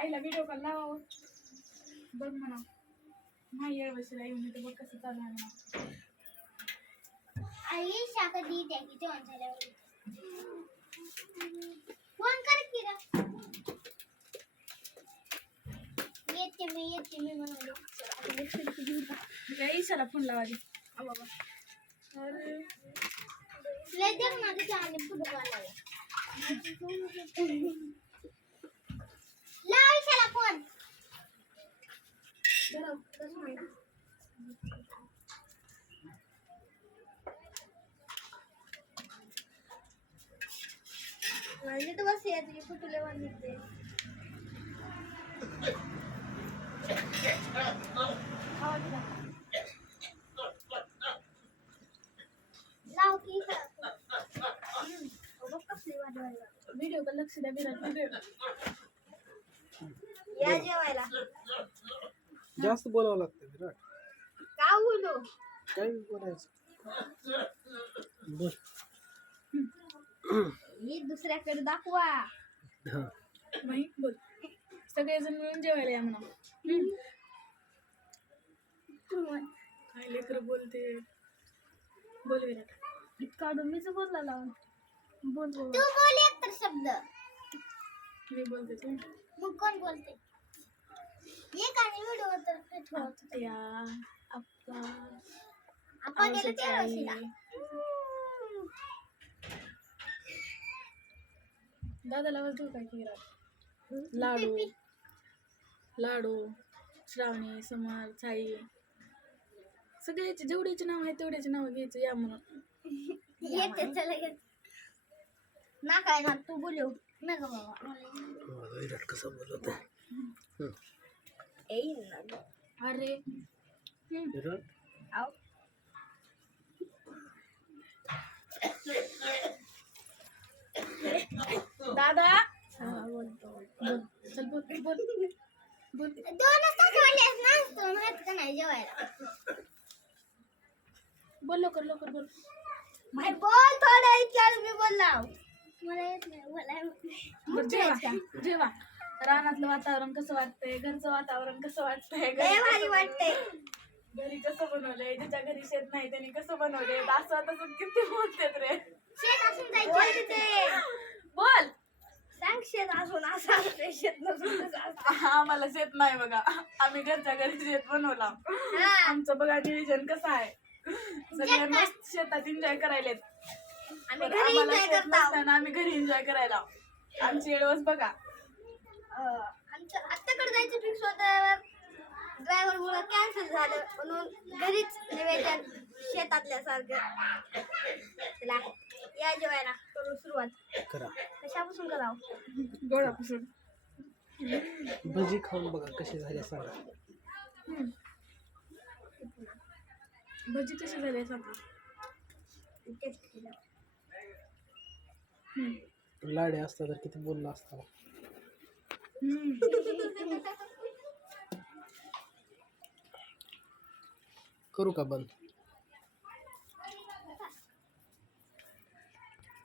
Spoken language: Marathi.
आईला व्हिडिओ कॉल लावा बघ म्हणा नाही येळ बसला येऊन तर बघ कसं चालू आहे म्हणा. आई शाका दी त्या की जेवण झाल्यावर फोन कर की रे. येते मी म्हणाले ईशाला फोन लावा दे. बाबा अरे लय देख ना तिच्या आणि फुटबॉल आला लाव ईशाला फोन जरा कसं माहिती म्हणजे तर बस या तुझी फोटो लेवा निघते लाव की व्हिडिओ का लक्ष द्या विराट व्हिडिओ या जेवायला जास्त बोलावं लागतं विराट. का बोलू काय बोलायचं बोल. मी दुसऱ्याकडे दाखवा हा. नाही बोल सगळेजण मिळून जेवायला या म्हणा. काय लेकर बोलते बोल विराट काढून मीच बोलला लावून बोल बोल तू बोल एक तर शब्द मी बोलते तू मग कोण बोलते एक आणि व्हिडिओ तर ठेव त्या आप्पा आपण गेलो त्या वर्षीला दादाला वाजू काय की विराट लाडू लाडू श्रावणी समर छाई सगळ्याचे जेवढ्याचे नाव आहे तेवढ्याचे नाव घ्यायचं या म्हणून. येते चला येते ना काय ना तू बोलू नका बाबा विराट कसं बोलत आहे. येईल ना अरे विराट आओ दादा बोल चल बोल बोल बोल 2 तास वाटलेस ना तो माहित का नाही जेवायला बोल लवकर लवकर बोल. माय बोल थोडा विचार मी बोलला मला येत नाही बरं, जेवा जेवा. रानातलं वातावरण कसं वाटतंय घरचं वातावरण कसं वाटतंय लय भारी वाटतंय घरी कसं बनवलंय ज्याच्या घरी शेत नाही त्याने कसं बनवलंय असं आता किती बोलतेत रे. शेत असून जायचं तिथे बोल सांग शेत असून असं असते शेत नसून कसं असतं. आम्हाला शेत नाही बघा आम्ही घरच्या घरी शेत बनवला. हा. आमचं बघा नियोजन कसं आहे सगळे मस्त शेतात एन्जॉय करायलेत. आम्ही पण घरी आम्हाला एन्जॉय शेत करतो नसताना आम्ही घरी एन्जॉय करायला आमची एडवस बघा. आमचं आत्ताकडे जायचं फिक्स होतं ड्रायव्हर मुळे कॅन्सल झालं म्हणून घरीच निवेदन शेतातल्यासारखं. चला या जेवायला करू सुरुवात करा. कशापासून करावं गोळापासून भजी खाऊन बघा कशी झाली सांगा. भजी कशी झाली सांग. टेस्ट केलं लाडे असता तर किती बोलला असता. करू का बंद.